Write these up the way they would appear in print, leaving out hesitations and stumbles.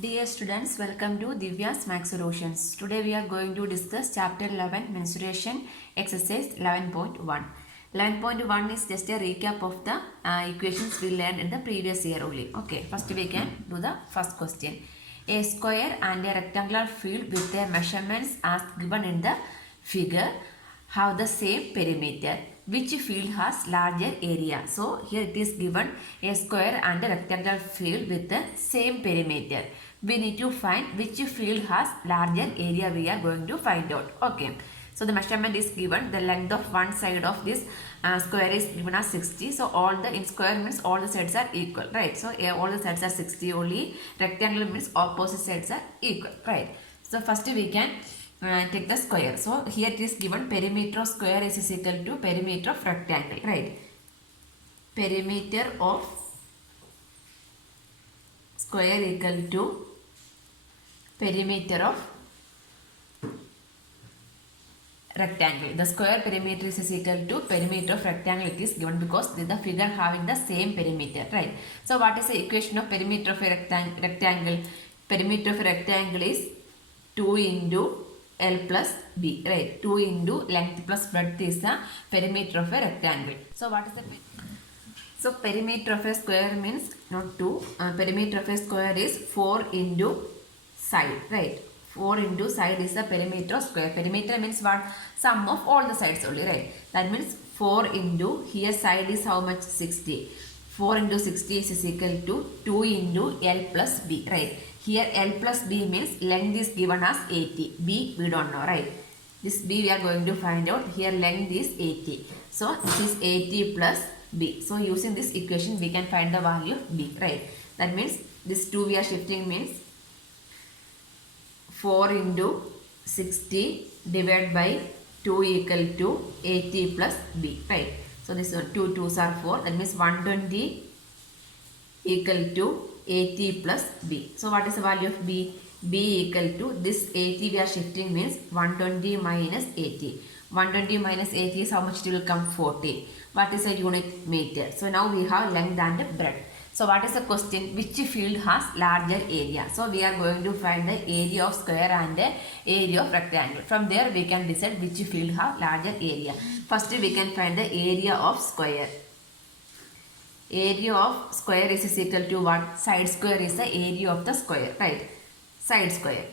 Dear students, welcome to Divya's Max Solutions. Today we are going to discuss chapter 11 Mensuration exercise 11.1. 11.1 is just a recap of the equations we learned in the previous year only. Okay, first we can do the first question. A square and a rectangular field with their measurements as given in the figure have the same perimeter. Which field has larger area? So here it is given a square and a rectangular field with the same perimeter. We need to find which field has larger area. We are going to find out. Okay. So the measurement is given. The length of one side of this square is given as 60. So all the in square means all the sides are equal, right? So all the sides are 60 only. Rectangle means opposite sides are equal, right? So first we can take the square. So here it is given perimeter of square is equal to perimeter of rectangle, right? Perimeter of square equal to perimeter of rectangle. The square perimeter is equal to perimeter of rectangle. It is given because the figure having the same perimeter, right? So what is the equation of perimeter of a rectangle? Perimeter of a rectangle is 2 into L plus B, right? 2 into length plus breadth is the perimeter of a rectangle. So what is the So perimeter of a square means not 2. Perimeter of a square is 4 into side, right? 4 into side is the perimeter of square. Perimeter means what? Sum of all the sides only, right? That means 4 into, here side is how much? 60. 4 into 60 is equal to 2 into L plus B, right? Here L plus B means length is given as 80. B we don't know, right? This B we are going to find out. Here length is 80. So this is 80 plus B. So using this equation we can find the value of B, right? That means this 2 we are shifting means 4 into 60 divided by 2 equal to 80 plus B, right? So this 2 2s are 4. That means 120 equal to 80 plus B. So what is the value of B? B equal to this 80 we are shifting means 120 minus 80. 120 minus 80 is how much it will come? 40. What is a unit meter? So now we have length and breadth. So what is the question? Which field has larger area? So we are going to find the area of square and the area of rectangle. From there we can decide which field have larger area. First we can find the area of square. Area of square is equal to what? Side square is the area of the square, right? Side square.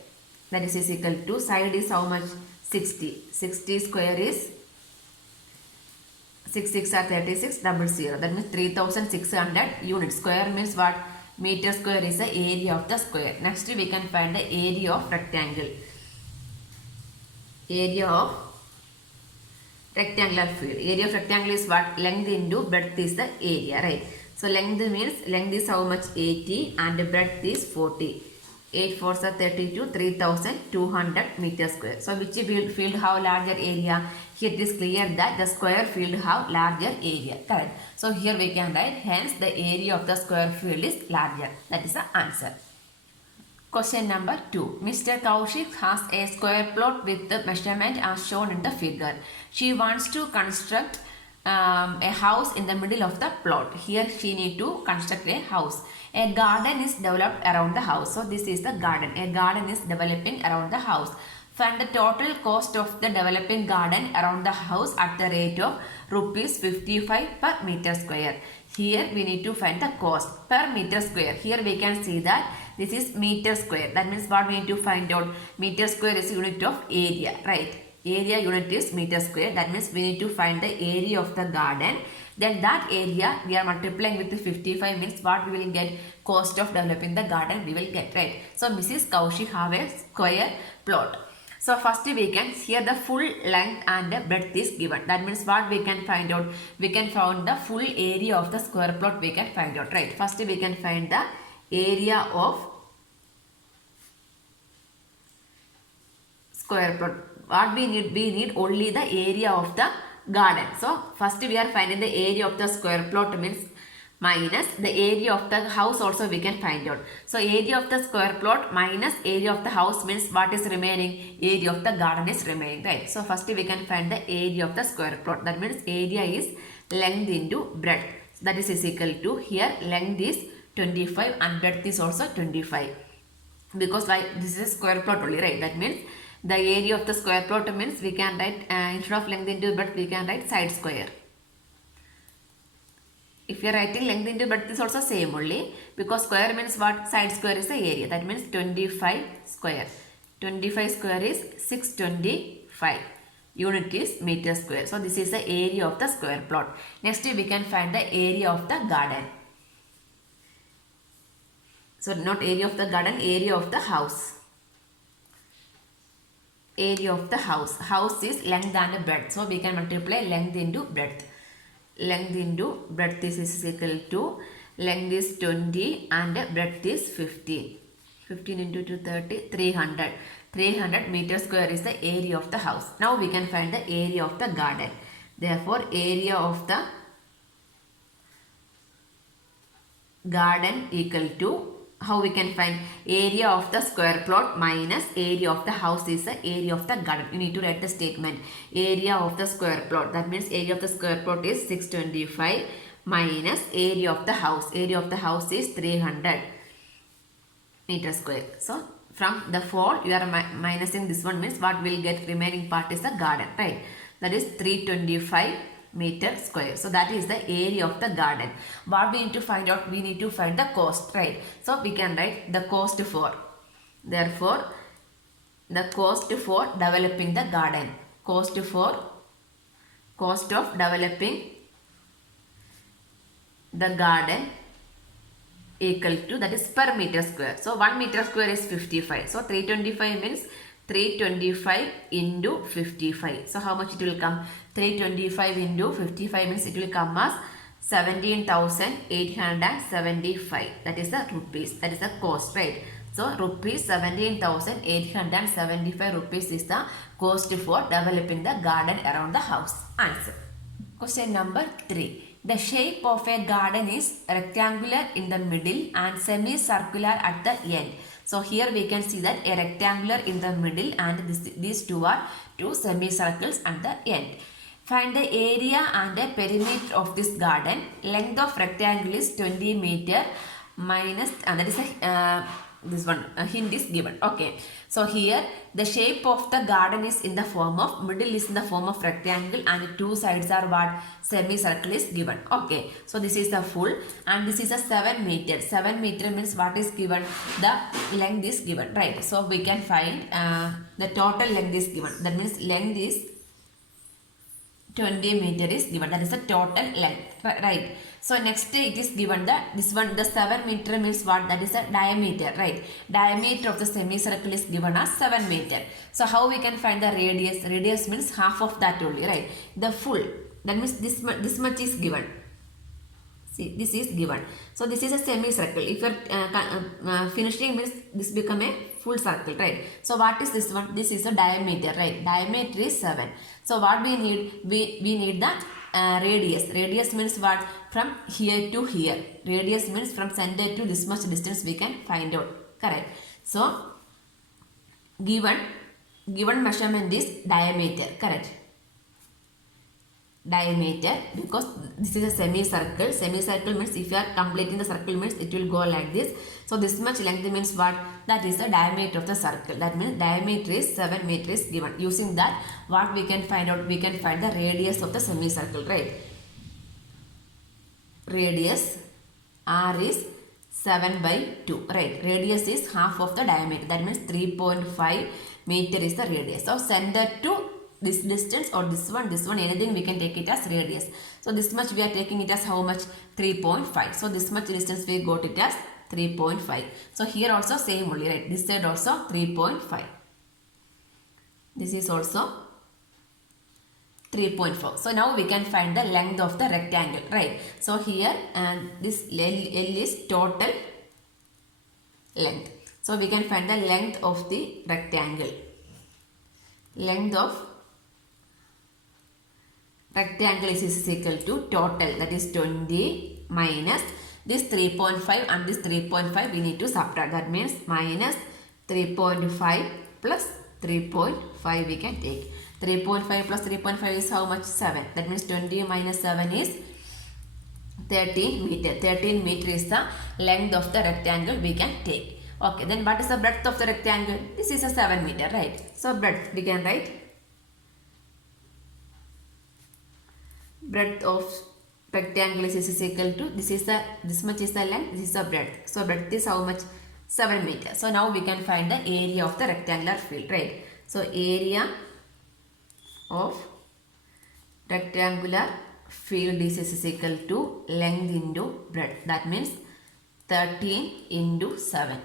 That is equal to, side is how much? 60. 60 square is 6 6 are 36, double 0. That means 3600 units. Square means what? Meter square is the area of the square. Next we can find the area of rectangle. Area of rectangular field. Area of rectangle is what? Length into breadth is the area, right? So length means length is how much? 80 and breadth is 40. 8 4s are 32, 3200 meter square. So which field have larger area? Here it is clear that the square field have larger area, correct? So here we can write, hence the area of the square field is larger. That is the answer. Question number 2. Mr. Kaushik has a square plot with the measurement as shown in the figure. She wants to construct a house in the middle of the plot. Here she need to construct a house. A garden is developed around the house. So this is the garden. A garden is developing around the house. Find the total cost of the developing garden around the house at the rate of rupees 55 per meter square. Here we need to find the cost per meter square. Here we can see that this is meter square. That means what we need to find out? Meter square is unit of area, right? Area unit is meter square. That means we need to find the area of the garden. Then that area we are multiplying with the 55 means what we will get? Cost of developing the garden we will get, right? So Mrs. Kaushik have a square plot. So first we can, here the full length and the breadth is given. That means what we can find out? We can find the full area of the square plot we can find out, right? First we can find the area of square plot. What we need only the area of the garden. So first we are finding the area of the square plot means minus the area of the house also we can find out. So area of the square plot minus area of the house means what is remaining? Area of the garden is remaining, right? So first we can find the area of the square plot. That means area is length into breadth. That is equal to, here length is 25 and breadth is also 25. because like this is a square plot only, right? That means the area of the square plot means we can write instead of length into breadth we can write side square. If you are writing length into breadth is also same only, because square means what? Side square is the area. That means 25 square. 25 square is 625. Unit is meter square. So this is the area of the square plot. Next we can find the area of the garden. So not area of the garden, area of the house. Area of the house. House is length and breadth. So we can multiply length into breadth. Length into breadth is equal to length is 20 and breadth is 15. 15 into 2 30, 300. 300 meter square is the area of the house. Now we can find the area of the garden. Therefore, area of the garden equal to, how we can find area of the square plot minus area of the house is the area of the garden. You need to write the statement area of the square plot. That means area of the square plot is 625 minus area of the house. Area of the house is 300 meter square. So from the 4 you are minusing this one, means what will get remaining part is the garden, right? That is 325 meter square. So that is the area of the garden. What we need to find out? We need to find the cost, right? So we can write the cost for. Therefore, the cost for developing the garden. Cost of developing the garden equal to, that is per meter square. So 1 meter square is 55. So 325 means 325 into 55. So how much it will come? 325 into 55 means it will come as 17,875. That is the rupees. That is the cost, right? So rupees 17,875 rupees is the cost for developing the garden around the house. Answer. Question number 3. The shape of a garden is rectangular in the middle and semicircular at the end. So here we can see that a rectangular in the middle and these two are two semicircles at the end. Find the area and the perimeter of this garden. Length of rectangle is 20 meter minus, and that is this one hint is given. Okay, so here the shape of the garden is in the form of, middle is in the form of rectangle and two sides are what? Semicircle is given. Okay, so this is the full and this is a 7 meter. 7 meter means what is given? The length is given, right? So we can find the total length is given. That means length is 20 meter is given. That is the total length, right? So next it is given that this one, the 7 meter means what? That is a diameter, right? Diameter of the semicircle is given as 7 meter. So how we can find the radius? Radius means half of that only, right? The full, that means this much is given. See, this is given. So this is a semicircle. If you are finishing means this become a full circle, right? So what is this one? This is a diameter, right? Diameter is 7. So what we need? We need the radius. Radius means what? From here to here. Radius means from center to this much distance we can find out. Correct. So given measurement is diameter. Correct. Diameter, because this is a semicircle. Semicircle means if you are completing the circle means it will go like this. So this much length means what? That is the diameter of the circle. That means diameter is 7 meter is given. Using that, what we can find out? We can find the radius of the semicircle, right? Radius R is 7 by 2, right? Radius is half of the diameter. That means 3.5 meter is the radius. So center to this distance or this one, anything we can take it as radius. So this much we are taking it as how much? 3.5. So this much distance we got it as 3.5. So here also same only, right? This side also 3.5. This is also 3.4. So now we can find the length of the rectangle, right? So here and this L is total length. So we can find the length of the rectangle. Length of rectangle is equal to total, that is 20 minus this 3.5 and this 3.5 we need to subtract. That means minus 3.5 plus 3.5 we can take. 3.5 plus 3.5 is how much? 7. That means 20 minus 7 is 13 meter. 13 meter is the length of the rectangle we can take. Okay, then what is the breadth of the rectangle? This is a 7 meter, right? So breadth, we can write breadth of rectangle is equal to this much is the length, this is the breadth. So breadth is how much? 7 meters. So now we can find the area of the rectangular field, right? So area of rectangular field is equal to length into breadth. That means 13 into 7.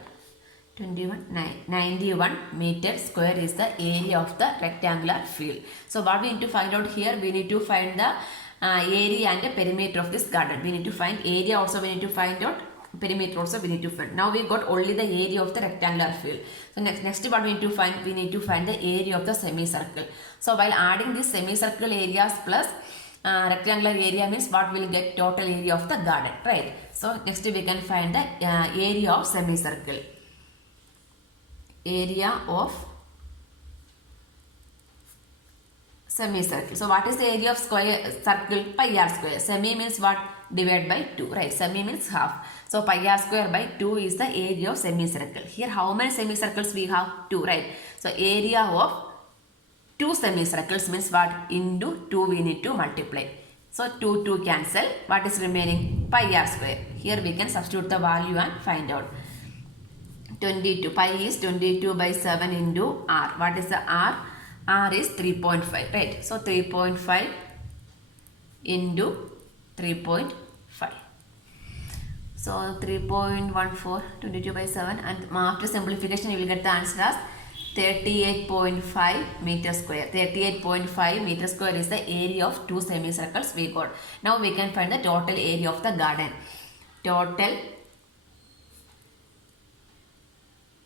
91 meter square is the area of the rectangular field. So what we need to find out here, we need to find the area and the perimeter of this garden. We need to find area also, we need to find out perimeter also we need to find. Now we got only the area of the rectangular field. So next what we need to find, we need to find the area of the semicircle. So while adding this semicircle areas plus rectangular area means what will get total area of the garden, right? So next we can find the area of semicircle. Area of semicircle. So what is the area of square circle? Pi r square. Semi means what? Divide by 2, right? Semi means half. So pi r square by 2 is the area of semicircle. Here how many semicircles we have? 2, right? So area of 2 semicircles means what? Into 2 we need to multiply. So 2 cancel. What is remaining? Pi r square. Here we can substitute the value and find out. 22. Pi is 22 by 7 into r. What is the r? R is 3.5, right? So 3.5 into 3.5. So 3.14, 22 by 7, and after simplification you will get the answer as 38.5 meter square. 38.5 meter square is the area of 2 semicircles we got. Now we can find the total area of the garden. Total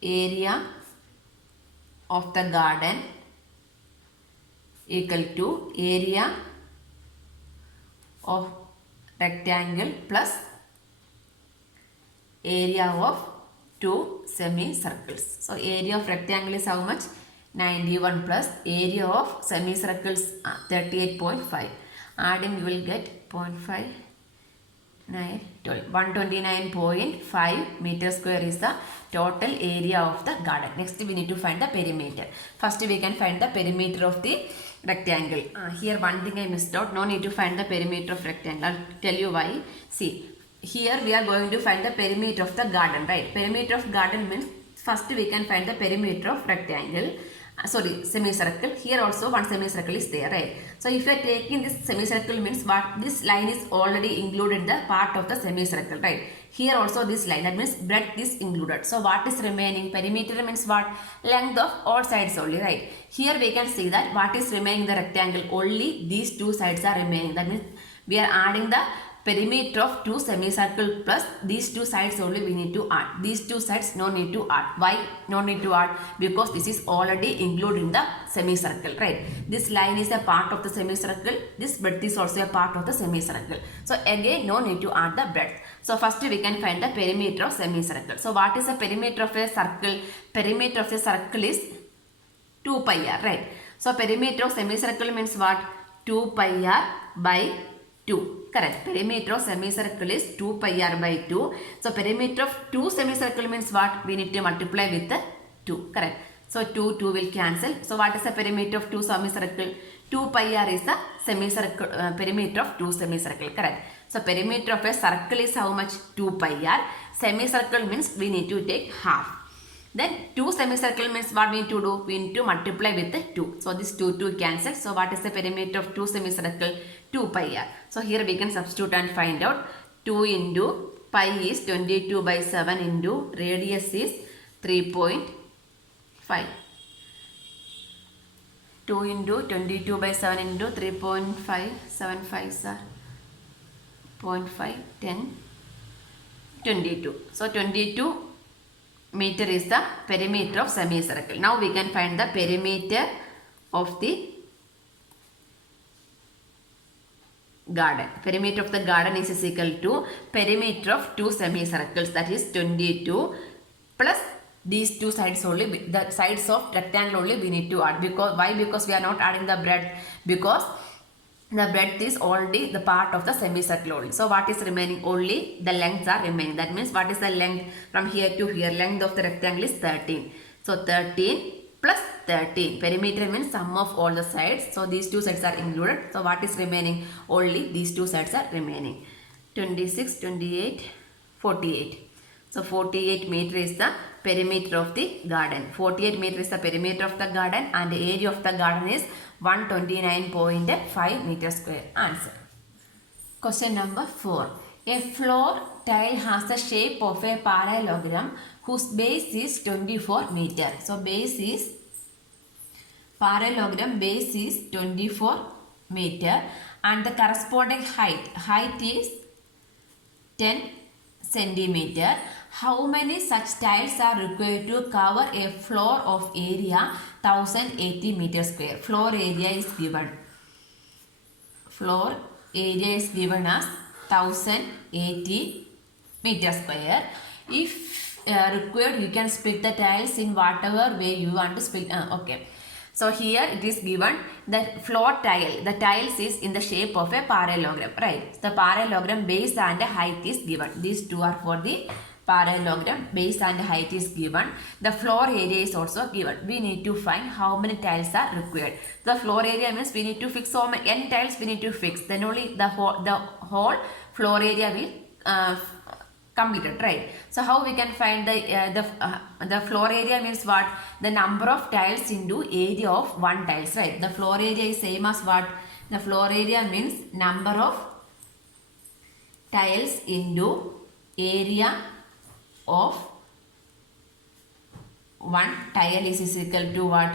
area of the garden equal to area of rectangle plus area of 2 semicircles. So area of rectangle is how much? 91 plus area of semicircles 38.5. Adding you will get 0.5, 9, 12. 129.5 meter square is the total area of the garden. Next we need to find the perimeter. First we can find the perimeter of the rectangle. Here one thing I missed out. No need to find the perimeter of rectangle. I'll tell you why. See, here we are going to find the perimeter of the garden, right? Perimeter of garden means first we can find the perimeter of rectangle. Semicircle. Here also one semicircle is there, right? So if you are taking this semicircle means what? This line is already included in the part of the semicircle, right? Here also this line, that means breadth is included. So what is remaining? Perimeter means what? Length of all sides only, right? Here we can see that what is remaining in the rectangle? Only these 2 sides are remaining. That means we are adding the perimeter of 2 semicircle plus these 2 sides only we need to add. These 2 sides no need to add. Why no need to add? Because this is already included in the semicircle, right? This line is a part of the semicircle. This breadth is also a part of the semicircle. So again no need to add the breadth. So first we can find the perimeter of semicircle. So what is the perimeter of a circle? Perimeter of a circle is 2 pi r, right? So perimeter of semicircle means what? 2 pi r by 2. Correct. Perimeter of semicircle is 2 pi r by 2. So perimeter of 2 semicircle means what? We need to multiply with the 2. Correct. So 2 will cancel. So what is the perimeter of 2 semicircle? 2 pi r is the semicircle perimeter of 2 semicircle. Correct. So perimeter of a circle is how much? 2 pi r. Semicircle means we need to take half. Then 2 semicircle means what we need to do? We need to multiply with the 2. So this 2 cancel. So what is the perimeter of 2 semicircle? 2 pi r. So here we can substitute and find out. 2 into pi is 22 by 7 into radius is 3.5. 2 into 22 by 7 into 3.5. 7 5s are 0.5, 10, 22. So 22 meter is the perimeter of semicircle. Now we can find the perimeter of the garden. Perimeter of the garden is equal to perimeter of 2 semicircles, that is 22 plus these 2 sides only, the sides of rectangle only we need to add. Because why? Because we are not adding the breadth. Because The breadth is already the part of the semicircle only. So what is remaining? Only the lengths are remaining. That means what is the length from here to here? Length of the rectangle is 13. So 13 plus 13. Perimeter means sum of all the sides. So these two sides are included. So what is remaining? Only these two sides are remaining. 26, 28, 48. So 48 meter is the perimeter of the garden. 48 meter is the perimeter of the garden and the area of the garden is 129.5 meter square. Answer. Question number 4. A floor tile has the shape of a parallelogram whose base is 24 meter. So base is parallelogram, base is 24 meter and the corresponding height is 10 centimeter. How many such tiles are required to cover a floor of area 1080 meter square? Floor area is given. Floor area is given as 1080 meter square. If required, you can split the tiles in whatever way you want to split. Okay. So here it is given that floor tile, the tiles is in the shape of a parallelogram, right? The parallelogram base and height is given. These two are for the parallelogram, base and height is given. The floor area is also given. We need to find how many tiles are required. The floor area means we need to fix so many n tiles we need to fix. Then only the whole floor area will completed, right? So how we can find the floor area means what? The number of tiles into area of one tiles, right? The floor area is same as what? The floor area means number of tiles into area of one tile is equal to what?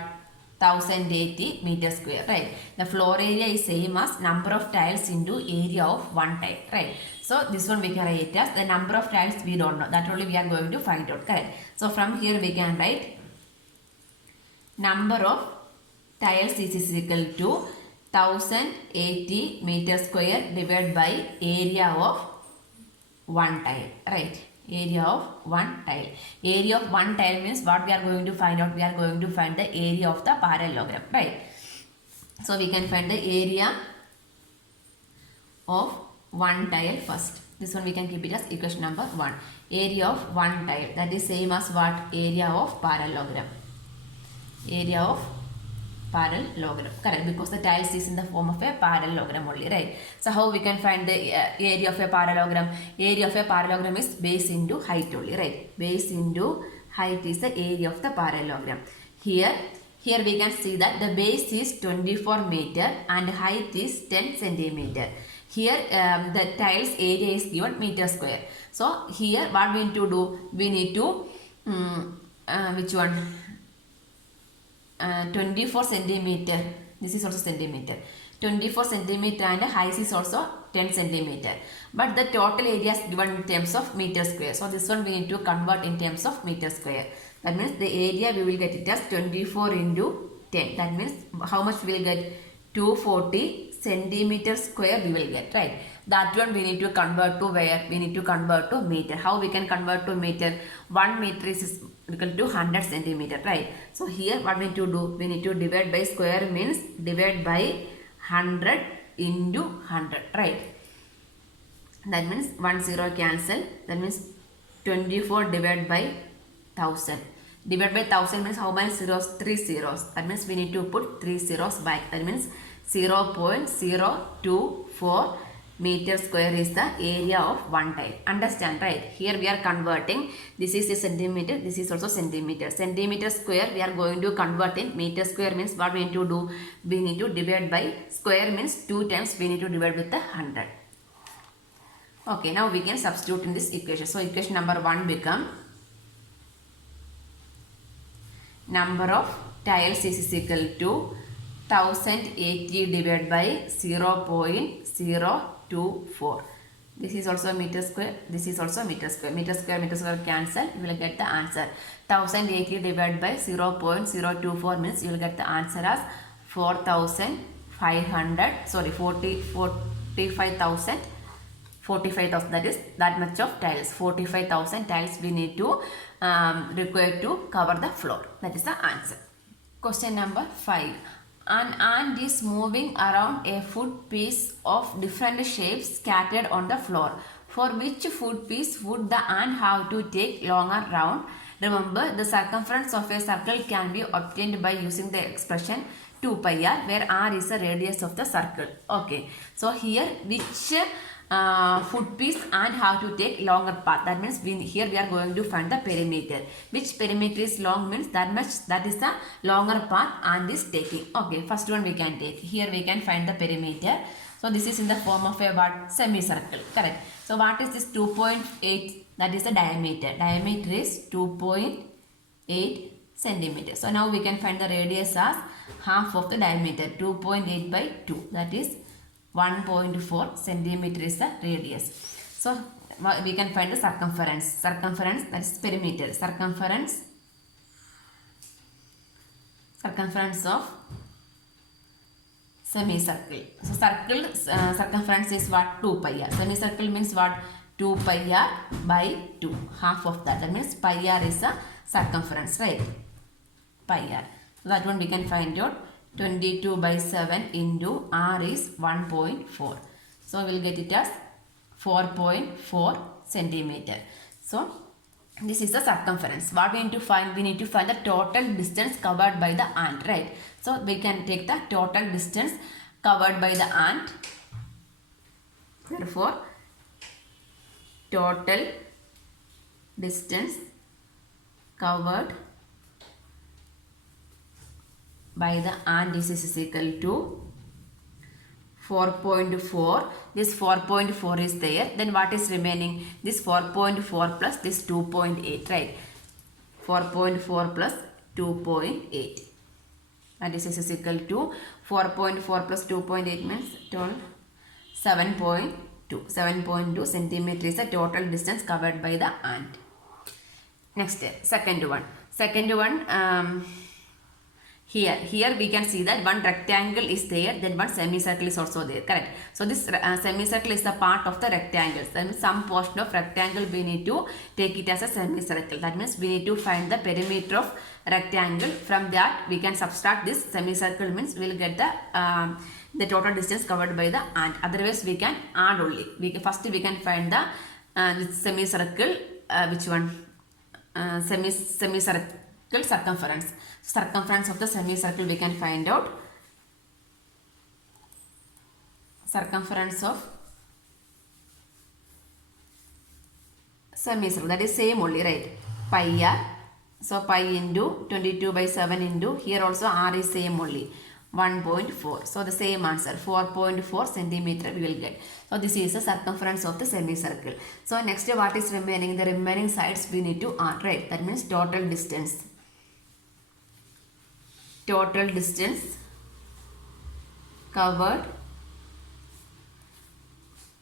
1080 meter square, right? The floor area is same as number of tiles into area of one tile, right? So this one we can write as the number of tiles we don't know. That only we are going to find out, correct? So from here we can write number of tiles is equal to 1080 meter square divided by area of one tile, right? Area of one tile. Area of one tile means what we are going to find out? We are going to find the area of the parallelogram, right? So we can find the area of one tile first. This one we can keep it as equation number 1. Area of one tile, that is same as what? Area of parallelogram. Area of parallelogram, correct? Because the tiles is in the form of a parallelogram only, right? So how we can find the area of a parallelogram? Area of a parallelogram is base into height only, right? Base into height is the area of the parallelogram. Here we can see that the base is 24 meter and height is 10 centimeter. Here the tiles area is given meter square. So here what we need to do? We need to which one? 24 centimeter. This is also centimeter. 24 centimeter and height is also 10 centimeter. But the total area is given in terms of meter square. So this one we need to convert in terms of meter square. That means the area we will get it as 24 into 10. That means how much we will get? 240 centimeter square we will get, right? That one we need to convert to where? We need to convert to meter. How we can convert to meter? 1 meter is equal to 100 centimeter, right? So here what we need to do? We need to divide by square means divide by 100 into 100, right? That means 1 0 cancel. That means 24 divided by 1000. Divide by 1000 means how many zeros? 3 zeros. That means we need to put 3 zeros back. That means 0.024 meter square is the area of one tile. Understand, right? Here we are converting. This is a centimeter. This is also centimeter. Centimeter square we are going to convert in meter square means what we need to do? We need to divide by square means 2 times we need to divide with the 100. Okay, now we can substitute in this equation. So equation number 1 become number of tiles is equal to 1080 divided by 0.024. This is also meter square. This is also meter square. Meter square cancel. You will get the answer. 1080 divided by 0.024 means you will get the answer as 45,000. Sorry, 45,000. 45,000. That is that much of tiles. 45,000 tiles we need to require to cover the floor. That is the answer. Question number 5. An ant is moving around a food piece of different shapes scattered on the floor. For which food piece would the ant have to take longer round? Remember, the circumference of a circle can be obtained by using the expression 2 pi r, where r is the radius of the circle. Okay, so here which foot piece and have to take longer path. That means here we are going to find the perimeter. Which perimeter is long means that is the longer path and is taking. Okay, first one we can take. Here we can find the perimeter. So this is in the form of a what? Semicircle. Correct. So what is this 2.8? That is the diameter. Diameter is 2.8 centimeter. So now we can find the radius as half of the diameter. 2.8 by 2. That is 1.4 centimeter is the radius. So we can find the circumference. Circumference, that is perimeter. Circumference of semicircle. So circumference is what? 2 pi r. Semicircle means what? 2 pi r by 2. Half of that. That means pi r is the circumference, right? Pi r. So that one we can find out. 22 by 7 into r is 1.4. So we will get it as 4.4 centimeter. So this is the circumference. What we need to find? We need to find the total distance covered by the ant, right? So we can take the total distance covered by the ant. Therefore, total distance covered by the ant is equal to 4.4. This 4.4 is there. Then what is remaining? This 4.4 plus this 2.8, right? 4.4 plus 2.8. And this is equal to 4.4 plus 2.8 means 7.2. 7.2 centimeter is the total distance covered by the ant. Next, second one. Here we can see that one rectangle is there, then one semicircle is also there, correct? So this semicircle is the part of the rectangle. That means some portion of rectangle we need to take it as a semicircle. That means we need to find the perimeter of rectangle. From that we can subtract this semicircle, means we will get the total distance covered by the ant. Otherwise we can add only. First we can find the semicircle. Which one? Semicircle circumference. Circumference of the semicircle we can find out. Circumference of semicircle, that is same only, right? Pi r. So pi into 22 by 7 into, here also r is same only, 1.4. So the same answer, 4.4 centimeter we will get. So this is the circumference of the semicircle. So next what is remaining? The remaining sides we need to add, right? That means total distance. Total distance covered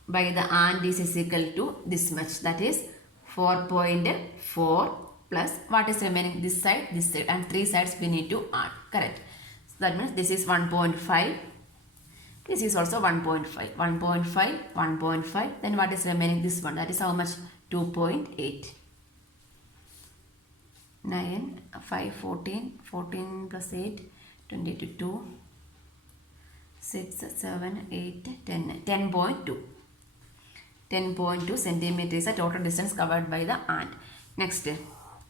by the ant is equal to this much, that is 4.4 plus what is remaining? This side, and 3 sides we need to add, correct? So that means this is 1.5, this is also 1.5, 1.5, 1.5, then what is remaining? This one, that is how much? 2.8. 9, 5, 14, 14 plus 8, 22, 6, 7, 8, 10, 10.2. 10.2 centimeter is the total distance covered by the ant. Next,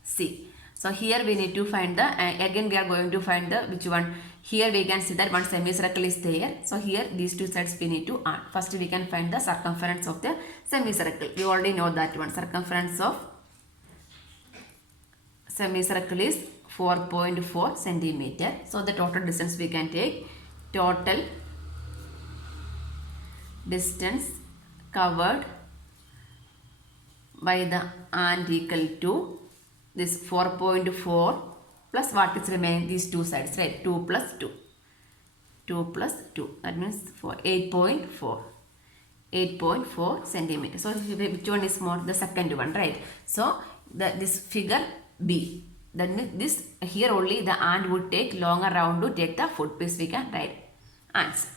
C. So here we need to find the, again we are going to find the, which one? Here we can see that one semicircle is there. So here these two sides we need to add. First we can find the circumference of the semicircle. We already know that one. Circumference of semicircle is 4.4 centimeter. So the total distance we can take. Total distance covered by the ant equal to this 4.4 plus what is remaining? These two sides, right? 2 plus 2. 2 plus 2. That means 8.4. 8.4 centimeter. So which one is more? The second one, right? So this figure B. That means this here only the ant would take longer round to take the foot piece. We can write answer.